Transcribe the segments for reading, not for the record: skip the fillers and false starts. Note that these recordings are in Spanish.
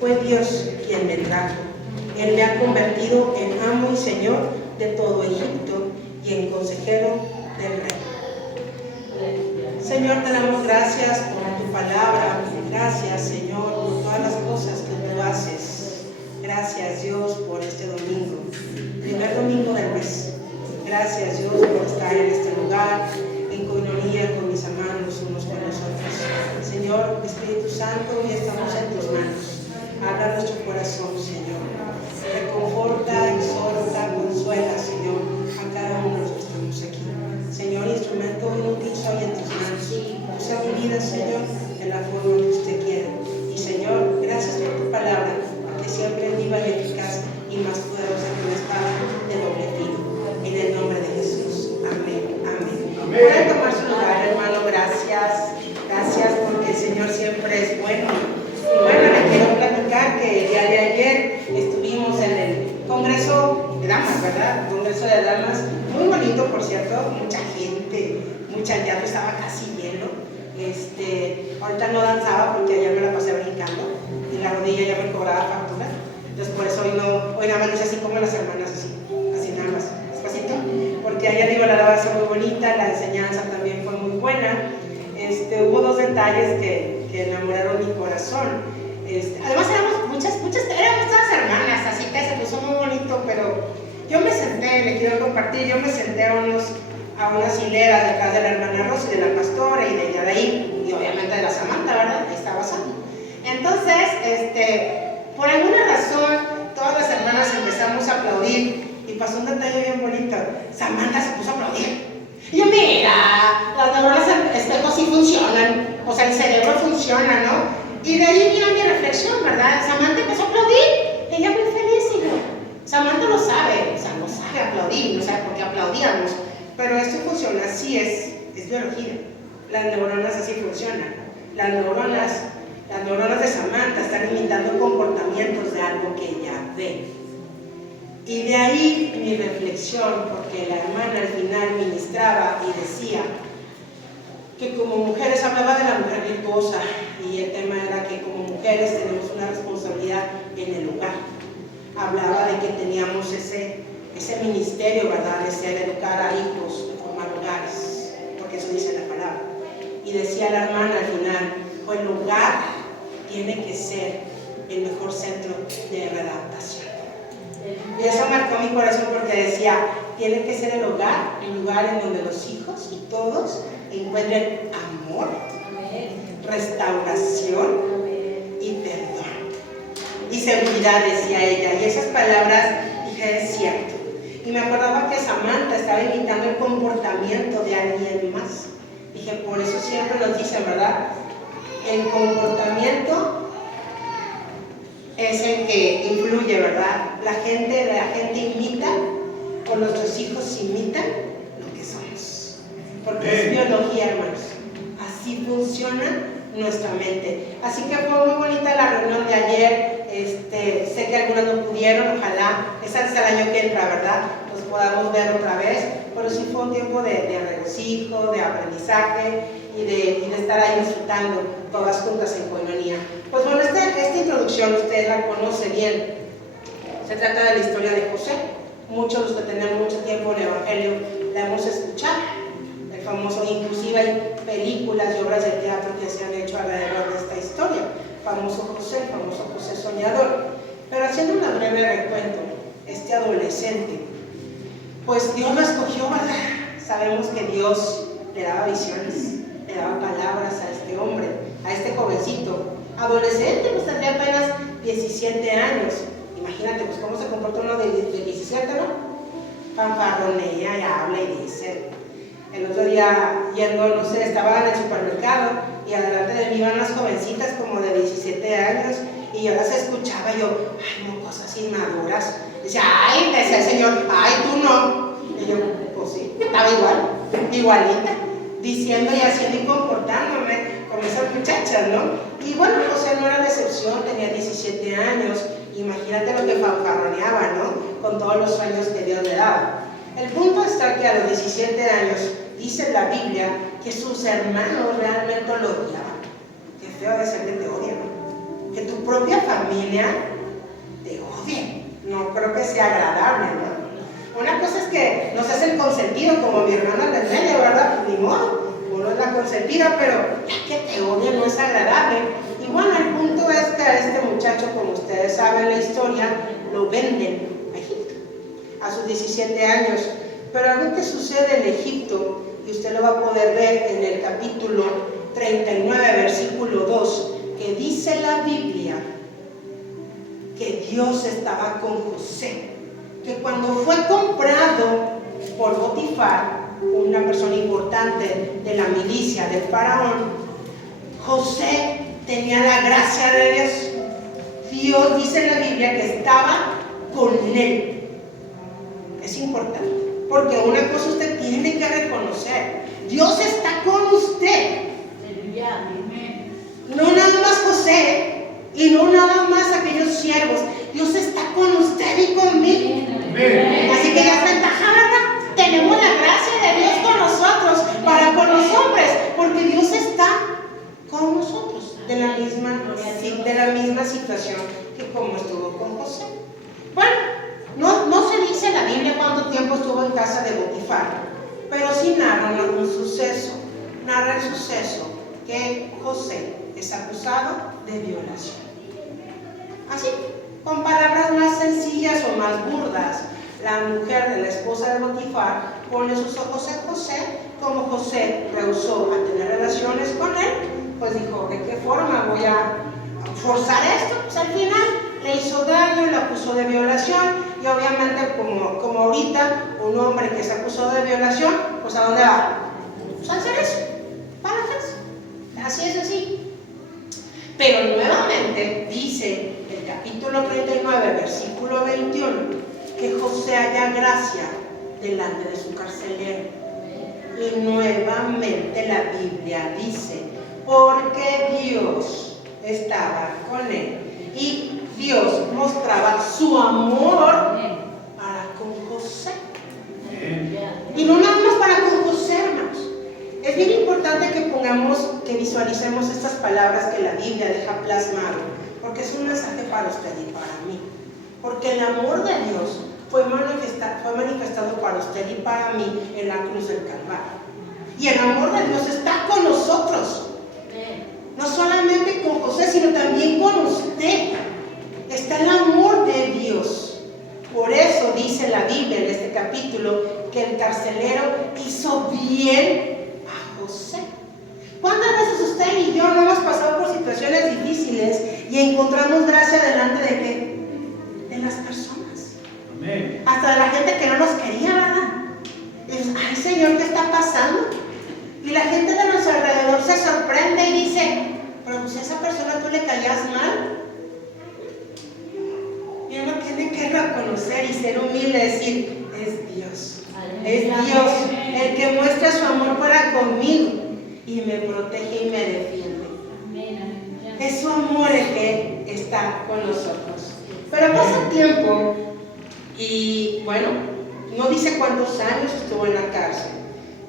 Fue Dios quien me trajo. Él me ha convertido en amo y señor de todo Egipto y en consejero del rey. Señor, te damos gracias por tu palabra. Gracias, Señor, por todas las cosas que tú haces. Gracias, Dios, por este domingo, primer domingo del mes. Gracias, Dios, por estar en este lugar, en coinonía con mis hermanos, unos con nosotros. Señor, Espíritu Santo, hoy estamos en tus manos. Habla nuestro corazón, Señor. Reconforta, exhorta, consuela, Señor, a cada uno de los que estamos aquí. Señor, instrumento inútil hoy en tus manos. Usa mi vida, Señor, de la forma que usted quiere. Y, Señor, gracias por tu palabra, porque siempre es viva y eficaz y más poderosa que una espada de doble filo. En el nombre de Jesús. Amén. Amén. Pueden tomar su lugar, hermano. Gracias. Gracias porque el Señor siempre es bueno. Y bueno, les quiero platicar que el día de ayer estuvimos en el Congreso de Damas, ¿verdad? Congreso de Damas, muy bonito, por cierto, mucha gente, ya estaba casi lleno. Ahorita no danzaba porque ayer me la pasé brincando y la rodilla ya me cobraba factura. Entonces por eso hoy nada más hice así como las hermanas, así nada más, despacito, porque ayer digo, la alabanza muy bonita, la enseñanza también fue muy buena. Hubo dos detalles que enamoraron mi corazón. Además éramos éramos todas hermanas, así que se puso muy bonito, pero yo me senté, le quiero compartir, yo me senté a unas hileras detrás de la hermana Rosy, de la pastora y de Yadaí, y obviamente de la Samantha, ¿verdad? Ahí estaba Sam. Entonces, por alguna razón, todas las hermanas empezamos a aplaudir, y pasó un detalle bien bonito. Samantha se puso a aplaudir. Y yo, mira, las neuronas espejo sí funcionan, o sea, el cerebro funciona, ¿no? Y de ahí vino mi reflexión, ¿verdad? Samantha empezó a aplaudir, ella muy feliz, y yo, Samantha lo sabe, o sea, no sabe aplaudir, no sabe por qué aplaudíamos, pero esto funciona, así es biología. Las neuronas así funcionan. Las neuronas de Samantha están imitando comportamientos de algo que ella ve. Y de ahí mi reflexión, porque la hermana al final ministraba y decía que como mujeres, hablaba de la mujer virtuosa, y el tema era que como mujeres tenemos una responsabilidad en el hogar. Hablaba de que teníamos ese ministerio, ¿verdad?, de ser educar a hijos, de formar hogares, porque eso dice la palabra. Y decía la hermana al final, pues el hogar tiene que ser el mejor centro de readaptación. Y eso marcó mi corazón porque decía, tiene que ser el hogar, el lugar en donde los hijos y todos encuentren amor, restauración y perdón. Y seguridad, decía ella. Y esas palabras, dije, es cierto. Y me acordaba que Samantha estaba imitando el comportamiento de alguien más. Dije, por eso siempre nos dicen, ¿verdad? El comportamiento es el que influye, ¿verdad? La gente imita, o nuestros hijos imitan lo que somos. Porque es biología, hermanos. Así funciona nuestra mente. Así que fue muy bonita la reunión de ayer. Sé que algunas no pudieron, ojalá, es hasta el año que entra, ¿verdad? Nos podamos ver otra vez. Pero sí fue un tiempo de regocijo, de aprendizaje y de estar ahí disfrutando todas juntas en coinonía. Pues bueno, esta introducción usted la conoce bien. Se trata de la historia de José. Muchos de los que tenemos mucho tiempo en el Evangelio la hemos escuchado. El famoso, inclusive hay películas y obras de teatro que se han hecho alrededor de esta historia. El famoso José soñador. Pero haciendo una breve recuento, este adolescente, pues Dios lo escogió, ¿verdad? Sabemos que Dios le daba visiones, le daba palabras a este hombre, a este jovencito, adolescente, pues tendría apenas 17 años. Imagínate, pues cómo se comporta uno de 17, ¿no? Fanfarronea y habla y dice. El otro día, yendo, no sé, estaba en el supermercado y adelante de mí iban unas jovencitas como de 17 años y yo las escuchaba y yo, ay, no, cosas inmaduras. Decía, ay, decía el Señor, ay, tú no. Y yo, pues sí, estaba igualita, diciendo y haciendo y comportándome como esas muchachas, ¿no? Y bueno, José no era la excepción, tenía 17 años. Imagínate lo que fanfarroneaba, ¿no? Con todos los sueños que Dios le daba. El punto está que a los 17 años, dice la Biblia, que sus hermanos realmente lo odiaban. Qué feo de ser que te odian, ¿no? que tu propia familia te odie. No creo que sea agradable, ¿no? Una cosa es que no seas el consentido, como mi hermana del medio, ¿verdad? Ni modo, uno es la consentida, pero ya que te odien no es agradable. Y bueno, el punto es que a este muchacho, como ustedes saben la historia, lo venden a Egipto a sus 17 años. Pero algo que sucede en Egipto, y usted lo va a poder ver en el capítulo 39, versículo 2, que dice la Biblia que Dios estaba con José, que cuando fue comprado por Potifar, una persona importante de la milicia del faraón, José tenía la gracia de Dios. Dios dice en la Biblia que estaba con él. Es importante, porque una cosa usted tiene que reconocer: Dios está con usted. No nada más José y no nada más aquellos siervos. Dios está con usted y conmigo. Así que ya es ventaja, ¿verdad? Tenemos la gracia de Dios con nosotros, para con los hombres, porque Dios está con nosotros de la misma situación que como estuvo con José. Bueno, no se dice en la Biblia cuánto tiempo estuvo en casa de Potifar, pero sí narra un suceso. Narra el suceso que José es acusado de violación. Así, con palabras más sencillas o más burdas, la mujer de la esposa de Potifar pone sus ojos en José. Como José rehusó a tener relaciones con él, pues dijo: ¿de qué forma voy a forzar esto? Pues al final le hizo daño, le acusó de violación. Y obviamente, como ahorita un hombre que se acusó de violación, pues ¿a dónde va? Pues a hacer eso, para la cárcel. Así es así. Pero nuevamente dice el capítulo 39, versículo 21, que José halla gracia delante de su carcelero. Y nuevamente la Biblia dice: porque Dios estaba con él y Dios mostraba su amor para con José. Y no nada más para con José, hermanos. Es bien importante que visualicemos estas palabras que la Biblia deja plasmado, porque es un mensaje para usted y para mí. Porque el amor de Dios fue manifestado para usted y para mí en la cruz del Calvario. Y el amor de Dios está con nosotros. No solamente con José, sino también con usted. Está el amor de Dios. Por eso dice la Biblia en este capítulo que el carcelero hizo bien a José. ¿Cuántas veces usted y yo no hemos pasado por situaciones difíciles y encontramos gracia delante de qué? De las personas. Amén. Hasta de la gente que no nos quería, ¿verdad? Y dices: ay, Señor, ¿qué está pasando? Y la gente de nuestro alrededor se sorprende y dice: pero pues a esa persona tú le caías mal. Y uno tiene que reconocer y ser humilde, decir: es Dios. Es Dios el que muestra su amor para conmigo y me protege y me defiende. Es su amor el que está con nosotros. Pero pasa tiempo y bueno, no dice cuántos años estuvo en la cárcel,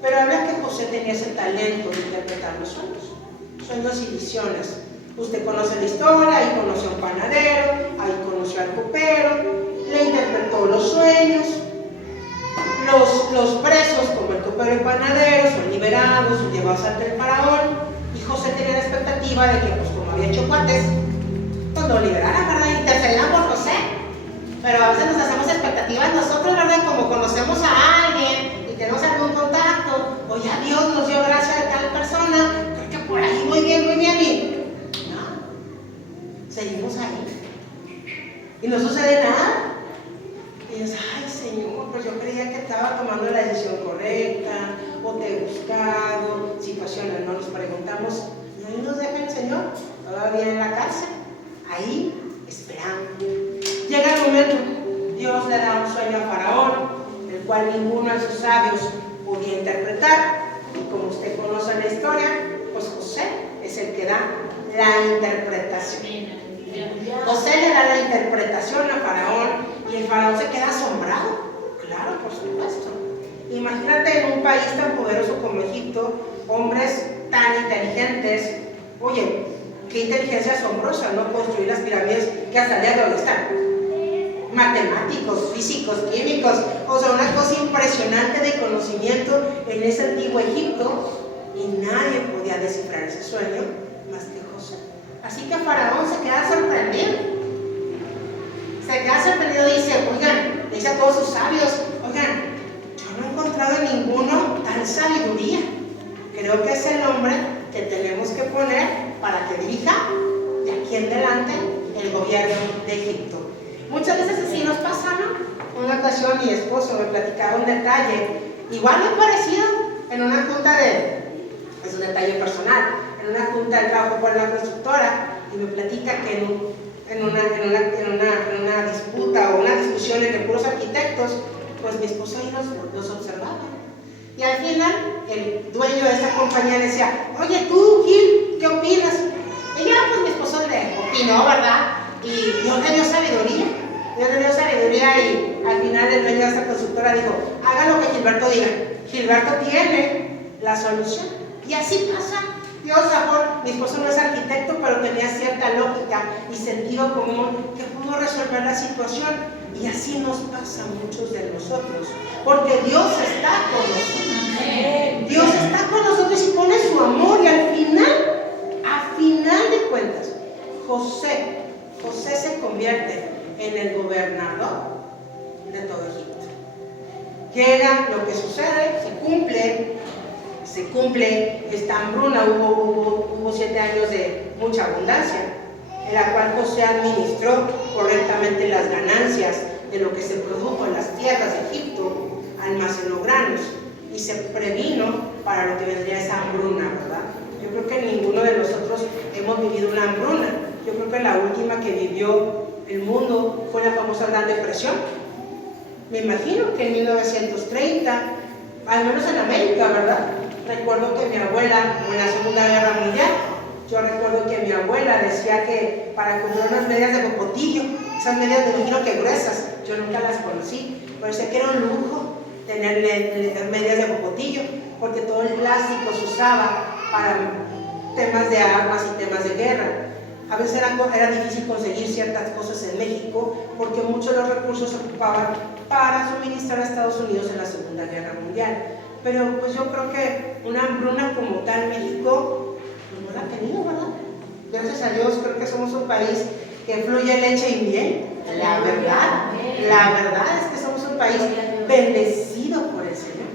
pero habla que José tenía ese talento de interpretar los sueños y visiones. Usted conoce la historia: ahí conoció a un panadero, ahí conoció al copero, le interpretó los sueños. Los presos, como el copero y el panadero, son liberados, son llevados ante el faraón. Y José tenía la expectativa de que, pues como había hecho cuates, pues lo liberaran, ¿verdad? Intercedían por José. Pero a veces nos hacemos expectativas nosotros, ¿verdad? Como conocemos a alguien y tenemos algún contacto, o ya Dios nos dio gracia de tal persona, creo que por ahí muy bien, y no, seguimos ahí y no sucede nada. Y dices: ay, Señor, pues yo creía que estaba tomando la decisión correcta, o te he buscado, situaciones, no nos preguntamos, y ahí nos deja el Señor, todavía en la cárcel, ahí esperando. Llega el momento, Dios le da un sueño a Faraón, el cual ninguno de sus sabios podía interpretar, y como usted conoce la historia, pues José es el que da la interpretación. José le da la interpretación a Faraón y el Faraón se queda asombrado. Claro, por supuesto. Imagínate en un país tan poderoso como Egipto, hombres tan inteligentes. Oye, qué inteligencia asombrosa, ¿no? Construir las pirámides que hasta el día de hoy están. Matemáticos, físicos, químicos, o sea, una cosa impresionante de conocimiento en ese antiguo Egipto, y nadie podía descifrar ese sueño más que José. Así que Faraón se queda sorprendido. Y dice, oigan, le dice a todos sus sabios, oigan, yo no he encontrado en ninguno tal sabiduría. Creo que es el hombre que tenemos que poner para que dirija de aquí en adelante el gobierno de Egipto. Muchas veces así nos pasa, ¿no? Una ocasión mi esposo me platicaba un detalle, igual muy parecido, en una junta es un detalle personal, en una junta de trabajo por una constructora, y me platica que en una disputa o una discusión entre puros arquitectos, pues mi esposo ahí los observaba. Y al final, el dueño de esa compañía decía, oye tú, Gil, ¿qué opinas? Y ya, pues mi esposo le opinó, ¿verdad? Y Dios le dio sabiduría. Y al final el dueño de esta constructora dijo, haga lo que Gilberto diga. Gilberto tiene la solución. Y así pasa. Dios, mi esposo no es arquitecto, pero tenía cierta lógica y sentido común que pudo resolver la situación. Y así nos pasa a muchos de nosotros, porque Dios está con nosotros. Dios está con nosotros y pone su amor, y al final de cuentas, José se convierte en el gobernador de todo Egipto. Llega lo que sucede, se cumple esta hambruna. Hubo 7 años de mucha abundancia, en la cual José administró correctamente las ganancias de lo que se produjo en las tierras de Egipto, almacenó granos y se previno para lo que vendría esa hambruna, ¿verdad? Yo creo que ninguno de nosotros hemos vivido una hambruna. Yo creo que la última que vivió el mundo fue la famosa Gran Depresión. Me imagino que en 1930, al menos en América, ¿verdad? Recuerdo que mi abuela, en la Segunda Guerra Mundial, yo recuerdo que mi abuela decía que para comprar unas medias de popotillo, esas medias me imagino que gruesas, yo nunca las conocí, pero decía que era un lujo tener medias de popotillo, porque todo el plástico se usaba para temas de armas y temas de guerra. A veces era difícil conseguir ciertas cosas en México, porque muchos de los recursos se ocupaban para suministrar a Estados Unidos en la Segunda Guerra Mundial. Pero pues yo creo que una hambruna como tal México pues no la ha tenido, ¿verdad? Gracias a Dios creo que somos un país que fluye leche y miel. La verdad es que somos un país bendecido por el Señor.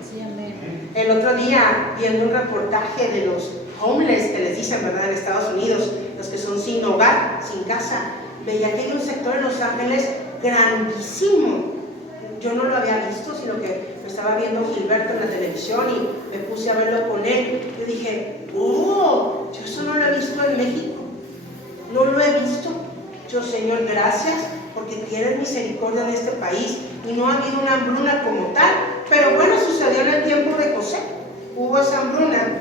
El otro día, viendo un reportaje de los homeless, que les dicen, ¿verdad?, en Estados Unidos, los que son sin hogar, sin casa, veía que hay un sector en Los Ángeles grandísimo. Yo no lo había visto, sino que lo estaba viendo Gilberto en la televisión y me puse a verlo con él. Yo dije, yo eso no lo he visto en México, no lo he visto. Yo, Señor, gracias porque tienes misericordia en este país y no ha habido una hambruna como tal. Pero bueno, sucedió en el tiempo de José, hubo esa hambruna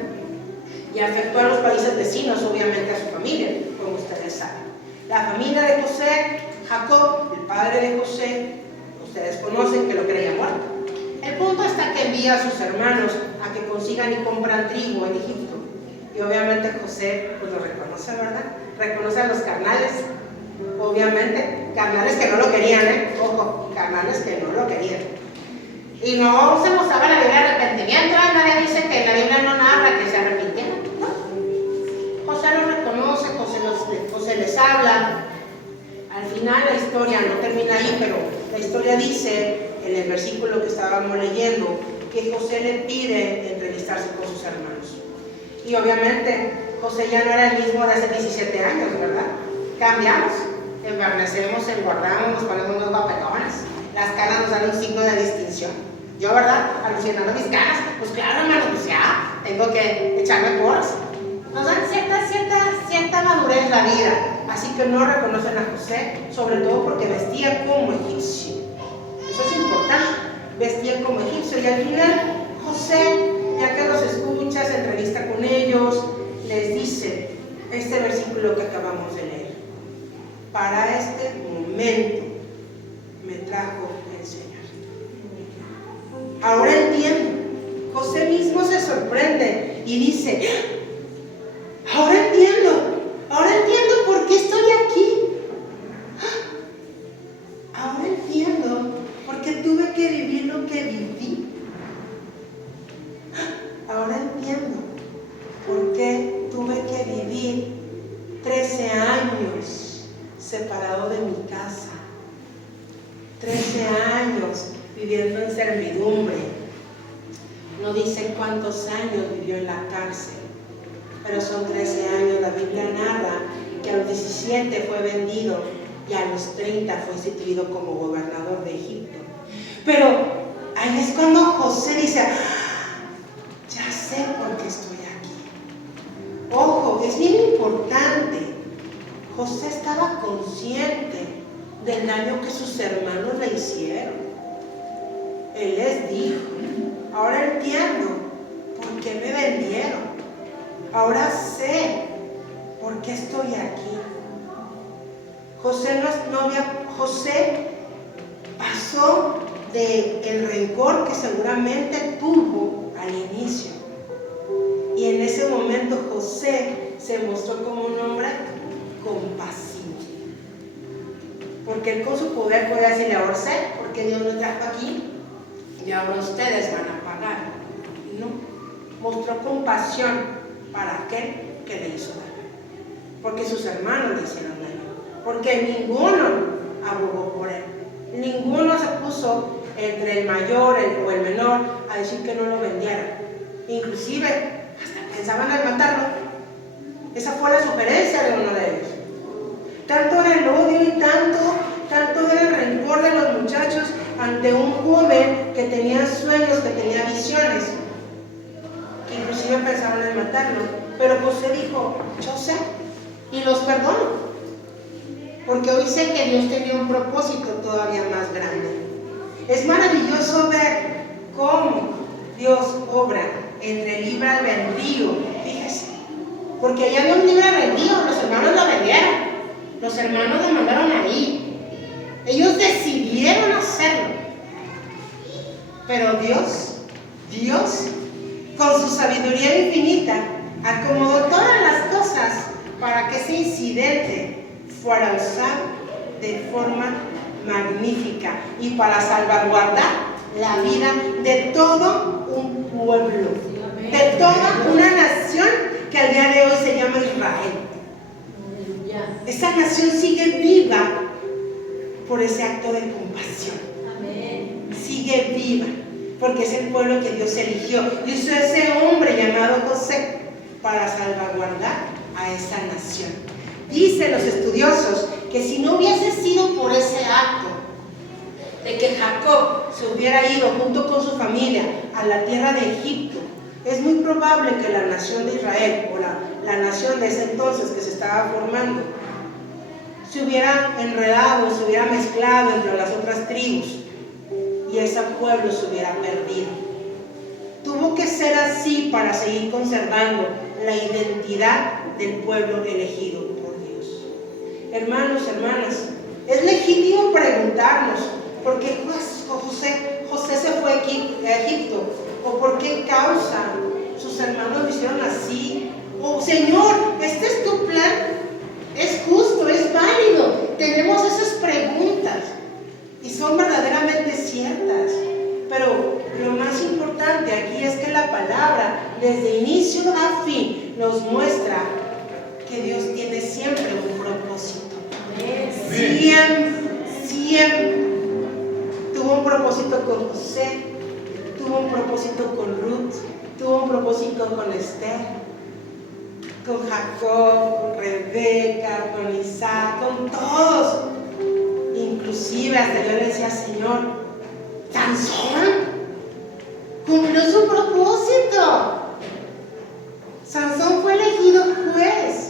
y afectó a los países vecinos, obviamente a su familia, como ustedes saben. La familia de José, Jacob, el padre de José, ustedes conocen que lo creía muerto. El punto está que envía a sus hermanos a que consigan y compran trigo en Egipto. Y obviamente José pues lo reconoce, ¿verdad? Reconoce a los carnales, obviamente, carnales que no lo querían, ojo, carnales que no lo querían. Y no se mostraba la Biblia de arrepentimiento. Nadie dice que la Biblia no narra que se arrepintieron, ¿no? José los reconoce, José les habla. Al final la historia no termina ahí, pero la historia dice, en el versículo que estábamos leyendo, que José le pide entrevistarse con sus hermanos. Y obviamente José ya no era el mismo de hace 17 años, ¿verdad? Cambiamos, envernecemos, engordamos, nos ponemos unos guapetones, las canas nos dan un signo de distinción. Yo, ¿verdad? Alucinando mis canas, pues claro, hermano, pues ya, tengo que echarme porras. Nos dan cierta madurez la vida, así que no reconocen a José, sobre todo porque vestía como egipcio. Eso es importante, vestía como egipcio. Y al final, José, ya que los escucha, se entrevista con ellos, les dice este versículo que acabamos de leer: para este momento me trajo el Señor. Ahora entiendo. José mismo se sorprende y dice: ahora entiendo ¿Por qué tuve que vivir lo que viví? Ahora entiendo por qué tuve que vivir 13 años separado de mi casa, 13 años viviendo en servidumbre. No dice cuántos años vivió en la cárcel, pero son 13 años. La Biblia narra que a los 17 fue vendido y a los 30 fue instituido como gobernador de Egipto. Pero ahí es cuando José dice: ya sé por qué estoy aquí. Ojo, es bien importante. José estaba consciente del daño que sus hermanos le hicieron. Él les dijo: ahora entiendo por qué me vendieron. Ahora sé por qué estoy aquí. José pasó del rencor que seguramente tuvo al inicio. Y en ese momento José se mostró como un hombre compasivo. Porque él con su poder podía decirle: ahora sé por qué Dios me trajo aquí y ahora ustedes van a pagar. No, mostró compasión para aquel que le hizo daño. Porque sus hermanos le hicieron daño. Porque ninguno abogó por él. Ninguno se puso entre el mayor o el menor a decir que no lo vendieran. Inclusive hasta pensaban en matarlo. Esa fue la sugerencia de uno de ellos. Tanto era el odio y tanto era el rencor de los muchachos ante un joven que tenía sueños, que tenía visiones, que inclusive pensaban en matarlo. Pero José dijo: yo sé y los perdono, porque hoy sé que Dios tenía un propósito todavía más grande. Es maravilloso ver cómo Dios obra entre libre albedrío. Fíjese, porque allá había un libre albedrío. Los hermanos lo vendieron, los hermanos lo mandaron ahí, ellos decidieron hacerlo. Pero Dios con su sabiduría infinita acomodó todas las cosas para que ese incidente fuera usado de forma magnífica y para salvaguardar la vida de todo un pueblo, de toda una nación que al día de hoy se llama Israel. Esa nación sigue viva por ese acto de compasión. Sigue viva porque es el pueblo que Dios eligió y usó ese hombre llamado José para salvaguardar a esa nación. Dicen los estudiosos que si no hubiese sido por ese acto de que Jacob se hubiera ido junto con su familia a la tierra de Egipto, es muy probable que la nación de Israel o la nación de ese entonces que se estaba formando se hubiera enredado, se hubiera mezclado entre las otras tribus y ese pueblo se hubiera perdido. Tuvo que ser así para seguir conservando la identidad del pueblo elegido por Dios. Hermanos, hermanas, es legítimo preguntarnos por qué José se fue a Egipto, o por qué causa sus hermanos lo hicieron así. O Señor, ¿este es tu plan? ¿Es justo? ¿Es válido? Tenemos esas preguntas y son verdaderamente ciertas. Pero lo más importante aquí es que la palabra, desde inicio a fin, nos muestra que Dios tiene siempre un propósito. Siempre tuvo un propósito con José, tuvo un propósito con Ruth, tuvo un propósito con Esther, con Jacob, con Rebeca, con Isaac, con todos. Inclusive hasta yo le decía: Señor, Sansón cumplió su propósito. Sansón fue elegido juez.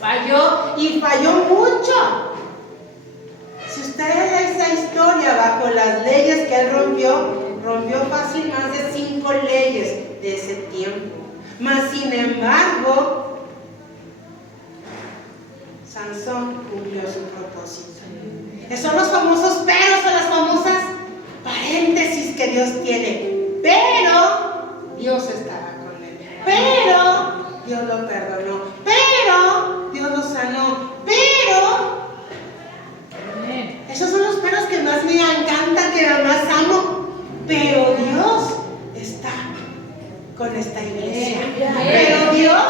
Falló y falló mucho. Si usted lee esa historia bajo las leyes que él rompió fácil más de 5 leyes de ese tiempo. Mas sin embargo, Sansón cumplió su propósito. Esos son los famosos peros o las famosas paréntesis que Dios tiene. Pero Dios estaba con él. Pero Dios lo perdonó. Pero Dios lo sanó. Pero esos son los peros que más me encanta que más amo, pero Dios está con esta iglesia. Pero Dios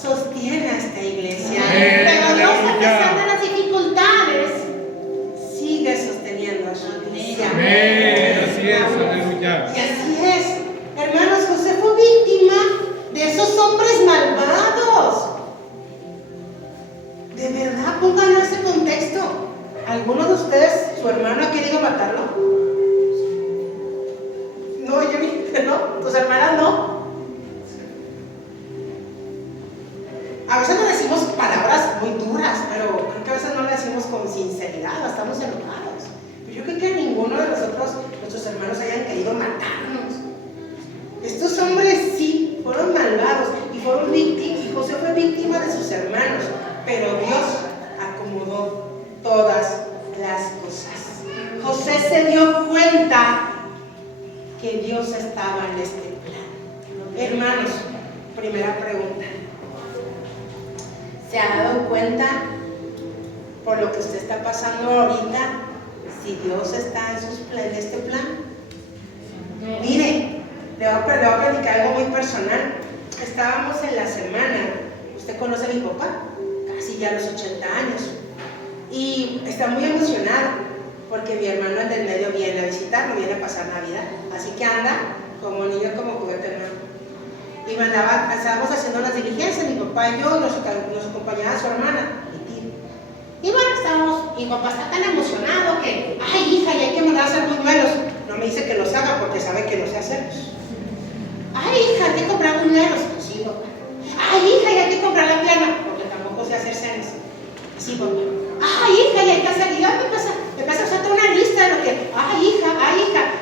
sostiene a esta iglesia. Pero Dios, a pesar de las dificultades, sigue sosteniendo a su iglesia. Así es, aleluya. Y así es, hermanos, José fue víctima de esos hombres malvados. De verdad, pónganlo en ese contexto. ¿Alguno de ustedes, su hermano, ha querido matarlo? No, yo no, tus hermanas no. A veces le decimos palabras muy duras, pero creo que a veces no le decimos con sinceridad, estamos enojados. Pero yo creo que ninguno de nosotros, nuestros hermanos, hayan querido matarnos. Estos hombres sí fueron malvados y fueron víctimas, y José fue víctima de sus hermanos, pero Dios acomodó todas las cosas. José se dio cuenta que Dios estaba en este plan. Hermanos, primera pregunta. ¿Se ha dado cuenta por lo que usted está pasando ahorita si Dios está en este plan? Mire, le voy a platicar algo muy personal. Estábamos en la semana, usted conoce a mi papá, casi ya a los 80 años, y está muy emocionado porque mi hermano del medio viene a visitarlo, viene a pasar Navidad, así que anda como niño, como juguete nuevo. Y estábamos haciendo las diligencias, mi papá y yo, nos acompañaba su hermana, mi tío. Y bueno, mi papá está tan emocionado que, ay hija, ya hay que mandar a hacer buñuelos. No me dice que los haga porque sabe que los sé hacerlos. Ay hija, hay que comprar buñuelos. Sí, papá. Ay hija, ya hay que comprar la pierna, porque tampoco sé hacer cenas. Sí, papá. Ay hija, ya hay que hacer, y ya me empieza a hacer toda una lista de lo que, ay hija.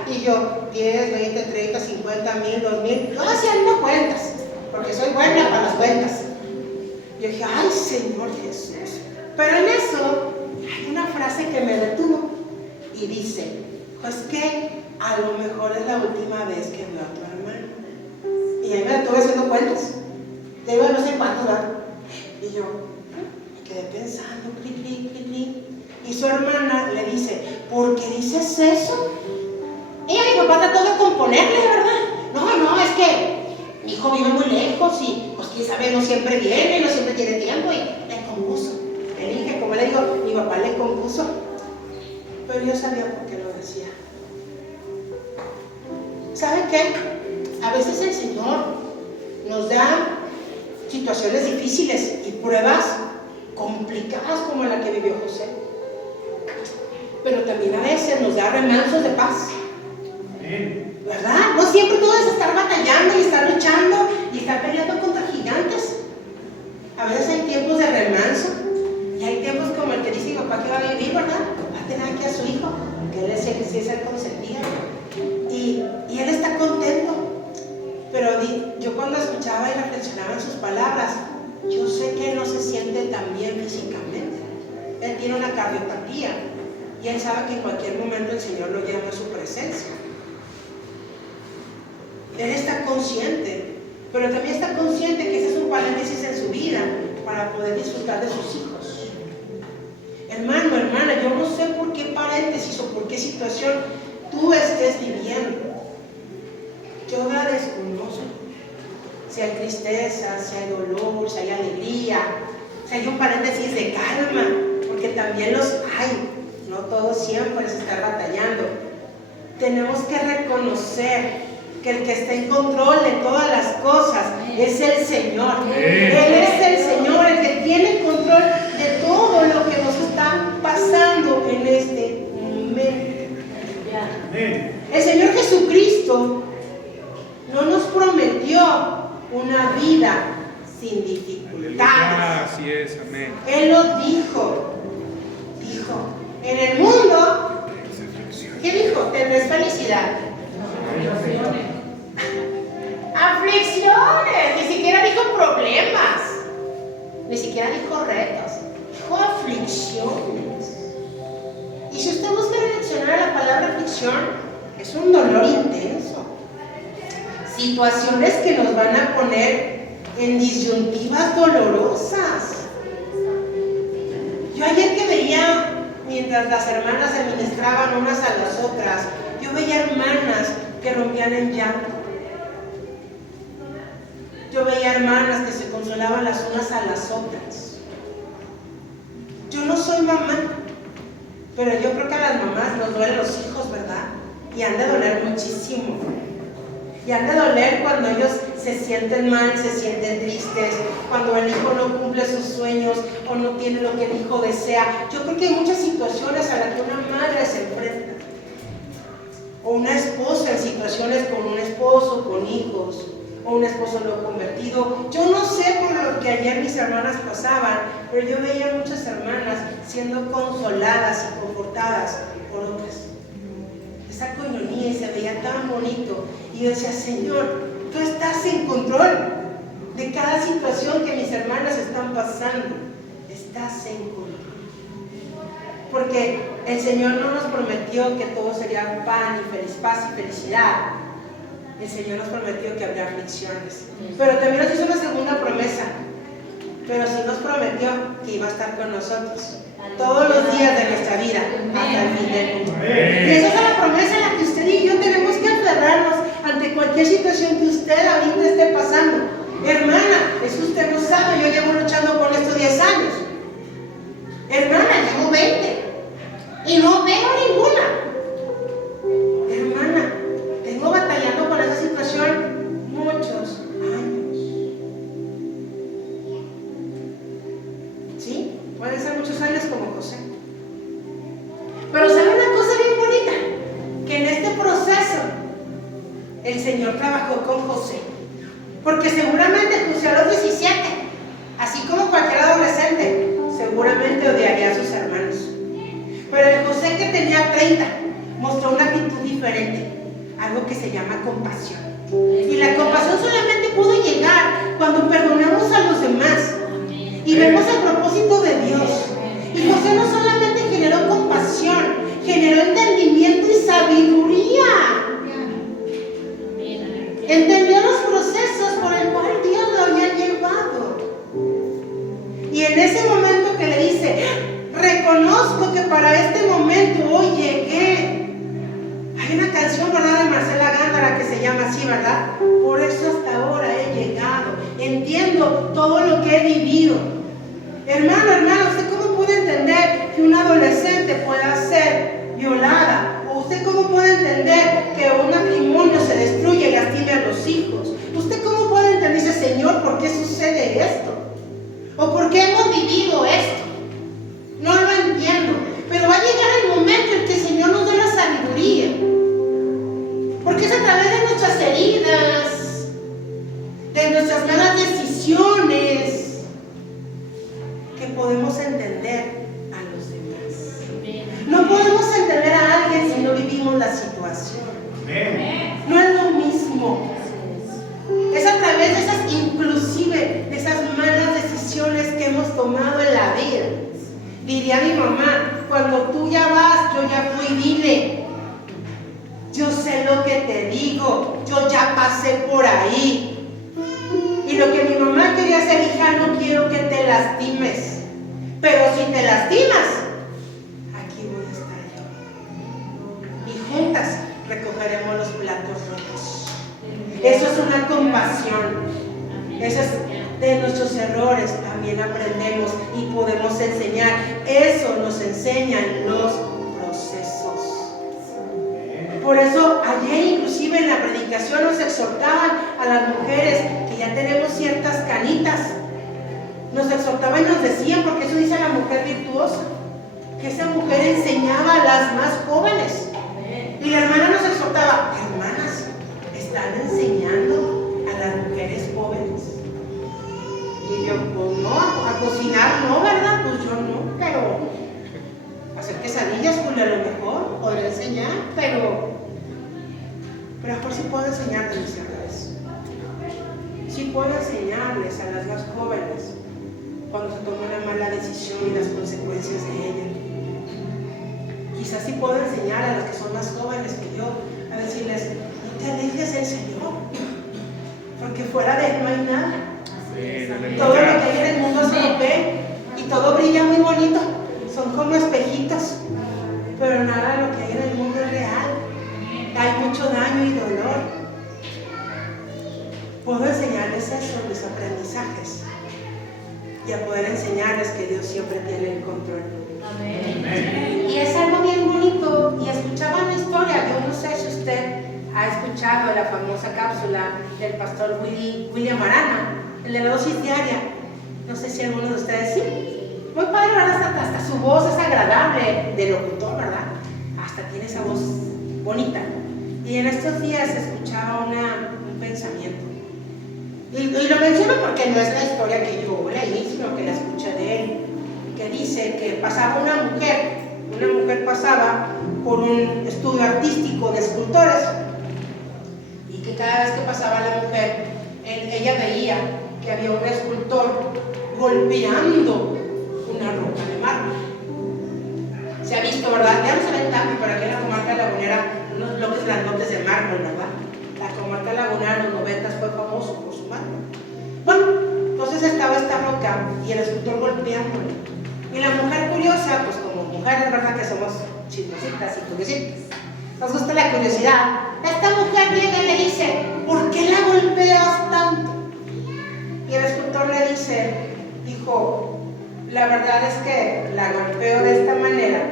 Y yo, 10, 20, 30, 50, 1000, 2000, yo haciendo cuentas, porque soy buena para las cuentas. Yo dije, ay Señor Jesús. Pero en eso hay una frase que me detuvo y dice, pues que a lo mejor es la última vez que veo a tu hermano. Y ahí me estuve haciendo cuentas. Ya iba no sé cuántos, ¿verdad? Y yo me quedé pensando, cri. Y su hermana le dice, ¿por qué dices eso? Y mi papá trató de componerle, ¿verdad? No, es que mi hijo vive muy lejos y pues quién sabe, no siempre viene, no siempre tiene tiempo, y le compuso. Le dije, como le digo, mi papá le compuso. Pero yo sabía por qué lo decía. ¿Sabe qué? A veces el Señor nos da situaciones difíciles y pruebas complicadas como la que vivió José. Pero también a veces nos da remansos de paz. ¿Verdad? No siempre todo es estar batallando y estar luchando y estar peleando contra gigantes. A veces hay tiempos de remanso y hay tiempos como el que dice mi papá que va a vivir, ¿verdad? Va a tener aquí a su hijo, que él es el consentido. Y él está contento. Pero yo cuando escuchaba y reflexionaba en sus palabras, yo sé que él no se siente tan bien físicamente. Él tiene una cardiopatía y él sabe que en cualquier momento el Señor lo llama a su presencia. Él está consciente, pero también está consciente que ese es un paréntesis en su vida para poder disfrutar de sus hijos. Hermano, hermana, yo no sé por qué paréntesis o por qué situación tú estés viviendo. Yo la desconozco. Si hay tristeza, si hay dolor, si hay alegría, si hay un paréntesis de calma, porque también los hay. No todos siempre se está batallando. Tenemos que reconocer que el que está en control de todas las cosas es el Señor. Él es el Señor, el que tiene control de todo lo que nos está pasando en este momento. El Señor Jesucristo no nos prometió una vida sin dificultades. Así es, amén. Él lo dijo, en el mundo, ¿qué dijo? Tendréis felicidad. Aflicciones, ni siquiera dijo problemas, ni siquiera dijo retos, dijo aflicciones. Y si usted busca en el diccionario la palabra aflicción, es un dolor intenso, situaciones que nos van a poner en disyuntivas dolorosas. Yo ayer que veía mi mientras las hermanas se ministraban unas a las otras, yo veía hermanas que rompían en llanto. Yo veía hermanas que se consolaban las unas a las otras. Yo no soy mamá, pero yo creo que a las mamás nos duelen los hijos, ¿verdad? Y han de doler muchísimo. Y han de doler cuando ellos se sienten mal, se sienten tristes, cuando el hijo no cumple sus sueños o no tiene lo que el hijo desea. Yo creo que hay muchas situaciones a las que una madre se enfrenta. O una esposa en situaciones con un esposo, con hijos, o un esposo no convertido. Yo no sé por lo que ayer mis hermanas pasaban, pero yo veía muchas hermanas siendo consoladas y confortadas por otras. Esa coinonía, y se veía tan bonito. Y yo decía, Señor, tú estás en control de cada situación que mis hermanas están pasando. Estás en control. Porque el Señor no nos prometió que todo sería pan y paz y felicidad. El Señor nos prometió que habría aflicciones. Pero también nos hizo una segunda promesa. Pero sí nos prometió que iba a estar con nosotros todos los días de nuestra vida hasta el fin del mundo. Y esa es la promesa en la que usted y yo tenemos que aferrarnos ante cualquier situación que usted ahorita esté pasando. Hermana, eso usted no sabe, yo llevo luchando con esto 10 años. Hermana, llevo 20 y no veo ninguna. Hermana, tengo batallando con esa situación muchos años. ¿Sí? Pueden ser muchos años como José. Pero ¿sabe una cosa bien bonita? Que en este proceso el Señor trabajó con José. Porque seguramente José a los 17, así como cualquier adolescente, seguramente odiaría a sus hermanos. Pero el José que tenía 30 mostró una actitud diferente, algo que se llama compasión. Y la compasión solamente pudo llegar cuando perdonamos a los demás y vemos el propósito de Dios. Y José no solamente generó compasión, generó entendimiento y sabiduría. Entendió los procesos por el cual Dios lo había llevado. Y en ese momento que le dice, reconozco que para este momento hoy llegué. Hay una canción, ¿verdad?, de Marcela Gándara que se llama así, ¿verdad? Por eso hasta ahora he llegado. Entiendo todo lo que he vivido. Hermano, ¿usted cómo puede entender que un adolescente pueda ser violada? ¿O usted cómo puede entender que un matrimonio se destruye y lastime a los hijos? ¿Usted cómo puede entender, dice, Señor, por qué sucede esto? ¿O por qué hemos vivido esto? No lo entiendo. Pero va a llegar el momento en que el Señor nos dé la sabiduría. Porque es a través de nuestras heridas, de nuestras malas decisiones, que podemos entender a los demás. No podemos entender a alguien si no vivimos la situación. No es lo mismo. Es a través de esas, inclusive, de esas malas decisiones que hemos tomado en la vida. Diría mi mamá, cuando tú ya vas, yo ya fui, dile. Yo sé lo que te digo, yo ya pasé por ahí. Y lo que mi mamá quería hacer, hija, no quiero que te lastimes. Pero si te lastimas, aquí voy a estar yo. Y juntas recogeremos los platos rotos. Eso es una compasión. Eso es de nuestros errores, también aprendemos y podemos enseñar. Eso nos enseñan los procesos. Por eso ayer inclusive en la predicación nos exhortaban a las mujeres que ya tenemos ciertas canitas. Nos exhortaban y nos decían, porque eso dice la mujer virtuosa, que esa mujer enseñaba a las más jóvenes. Y la hermana nos exhortaba, hermanas, están enseñando a las mujeres jóvenes. Y yo, pues no, a cocinar no, ¿verdad? Pues yo no, pero hacer quesadillas, pues a lo mejor podré enseñar, pero a lo mejor sí puedo enseñar de mis errores. Sí puedo enseñarles a las más jóvenes cuando se toma una mala decisión y las consecuencias de ella. Quizás sí puedo enseñar a las que son más jóvenes que yo, a decirles, no te alejes del Señor, porque fuera de Él no hay nada. Todo lo que hay en el mundo se lo ve y todo brilla muy bonito. Son como espejitos bonitos, pero nada de lo que hay en el mundo es real. Hay mucho daño y dolor. Puedo enseñarles eso, mis aprendizajes, y a poder enseñarles que Dios siempre tiene el control. Amén. Y es algo bien bonito. Y escuchaba una historia, yo no sé si usted ha escuchado la famosa cápsula del pastor William Arana, el de la dosis diaria. No sé si alguno de ustedes sí. Muy padre, ¿verdad? Hasta su voz es agradable de locutor, ¿verdad? Hasta tiene esa voz bonita. Y en estos días escuchaba un pensamiento. Y lo menciono porque no es la historia que yo leí, sino que la escuché de él, que dice que pasaba una mujer pasaba por un estudio artístico de escultores, y que cada vez que pasaba la mujer, ella veía que había un escultor golpeando una roca de mármol. Se ha visto, ¿verdad? Ya no se ven tanto, pero aquí en la comarca lagunera, unos bloques grandotes de mármol, ¿verdad? La comarca lagunera en los 90 fue famoso por su mármol. Bueno, entonces estaba esta roca y el escultor golpeándole. Y la mujer curiosa, pues como mujeres, ¿verdad? Que somos chismositas y curiositas, nos gusta la curiosidad. Esta mujer llega y le dice: ¿por qué la golpeas tanto? Y el escultor le dijo: la verdad es que la golpeo de esta manera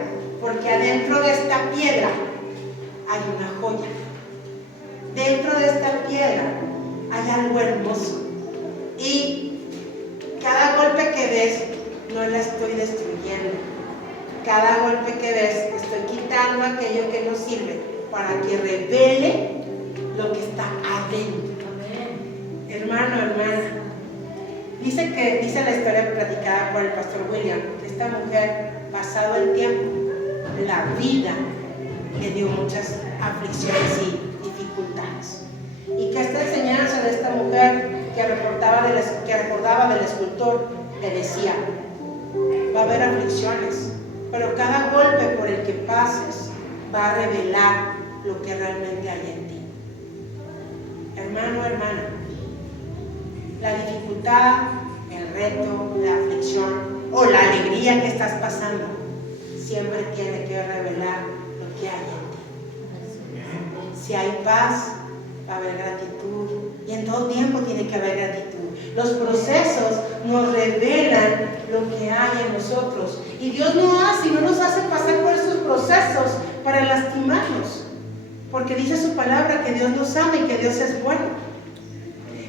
porque adentro de esta piedra hay una joya. Dentro de esta piedra hay algo hermoso. Y cada golpe que ves no la estoy destruyendo. Cada golpe que ves estoy quitando aquello que no sirve para que revele lo que está adentro. Hermano, hermana, dice la historia platicada por el pastor William, que esta mujer, pasado el tiempo, la vida le dio muchas aflicciones y dificultades. Y que esta enseñanza de esta mujer que recordaba del escultor, le decía: va a haber aflicciones, pero cada golpe por el que pases va a revelar lo que realmente hay en ti. Hermano, hermana, la dificultad, el reto, la aflicción o la alegría que estás pasando siempre tiene que revelar lo que hay en ti. Si hay paz, va a haber gratitud, y en todo tiempo tiene que haber gratitud. Los procesos nos revelan lo que hay en nosotros, y Dios no nos hace pasar por esos procesos para lastimarnos, porque dice su palabra que Dios nos ama y que Dios es bueno.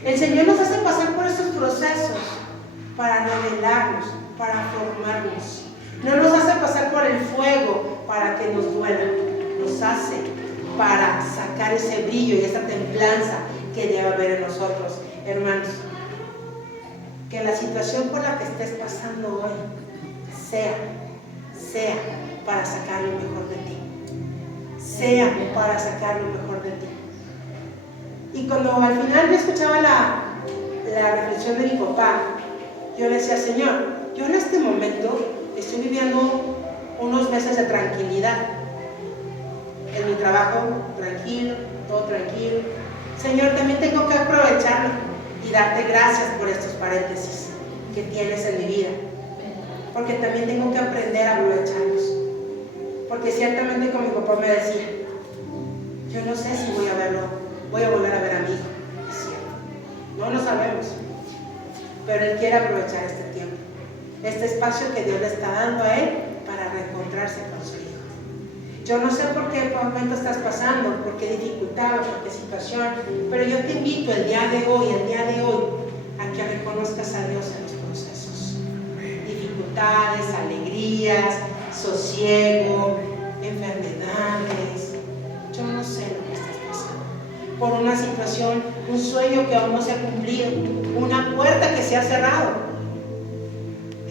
El Señor nos hace pasar por esos procesos para revelarnos, para formarnos. No nos hace pasar por el fuego para que nos duela, nos hace para sacar ese brillo y esa templanza que debe haber en nosotros. Hermanos, que la situación por la que estés pasando hoy sea para sacar lo mejor de ti, sea para sacar lo mejor de ti. Y cuando al final yo escuchaba la reflexión de mi papá, yo le decía: Señor, yo en este momento estoy viviendo unos meses de tranquilidad. En mi trabajo, tranquilo, todo tranquilo. Señor, también tengo que aprovecharlo y darte gracias por estos paréntesis que tienes en mi vida, porque también tengo que aprender a aprovecharlos. Porque ciertamente, como mi papá me decía, yo no sé si voy a volver a ver a mi hijo. Es cierto, no lo sabemos, pero él quiere aprovechar este tiempo, este espacio que Dios le está dando a él para reencontrarse con su hijo. Yo no sé por qué momento estás pasando, por qué dificultad, por qué situación, pero yo te invito el día de hoy, a que reconozcas a Dios en los procesos. Dificultades, alegrías, sosiego, enfermedades. Yo no sé lo que estás pasando. Por una situación, un sueño que aún no se ha cumplido, una puerta que se ha cerrado.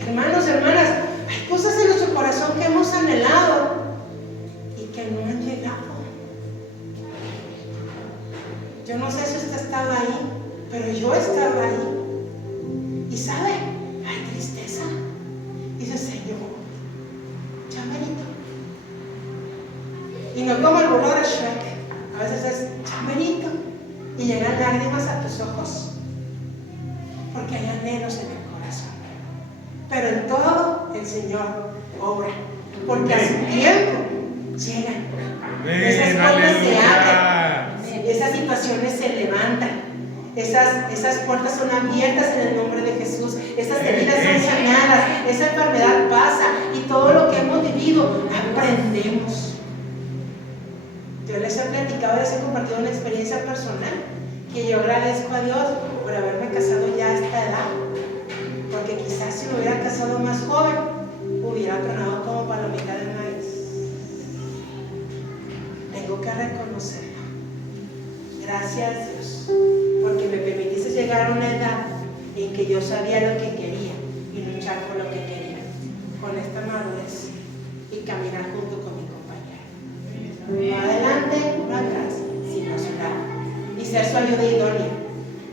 Hermanos, hermanas, hay cosas en nuestro corazón que hemos anhelado que no han llegado. Yo no sé si usted ha estado ahí, pero yo he estado ahí. Y sabe, hay tristeza. Dice: Señor, ya merito. Y no como el burro de Shrek, a veces es ya merito, y llegan lágrimas a tus ojos, porque hay anhelos en el corazón. Pero en todo el Señor obra. porque a su tiempo llegan. Esas Amén. puertas se Aleluya. abren, esas situaciones se levantan, esas puertas son abiertas en el nombre de Jesús, esas heridas son sanadas, esa enfermedad pasa y todo lo que hemos vivido aprendemos. Yo les he platicado, les he compartido una experiencia personal que yo agradezco a Dios por haberme casado ya a esta edad, porque quizás si me hubiera casado más joven hubiera tronado como palomita de maíz. Tengo que reconocerlo. Gracias Dios, porque me permitiste llegar a una edad en que yo sabía lo que quería y luchar por lo que quería, con esta madurez y caminar junto con mi compañero. No adelante, no atrás, sino a su lado y ser su ayuda idónea.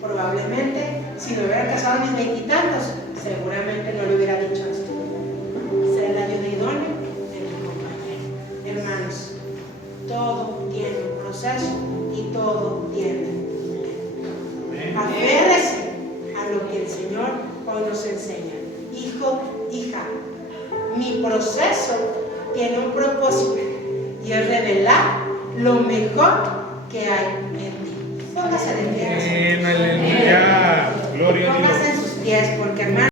Probablemente, si me hubiera casado a mis 20 y tantos, seguramente no le hubiera dicho esto. Ser la ayuda idónea de mi compañero. Hermanos, todo tiene un proceso y todo tiene. Aférrese a lo que el Señor hoy nos enseña. Hijo, hija, mi proceso tiene un propósito y es revelar lo mejor que hay en ti. Póngase de pie. Amén. Aleluya. Gloria a Dios. Póngase en sus pies, porque hermano.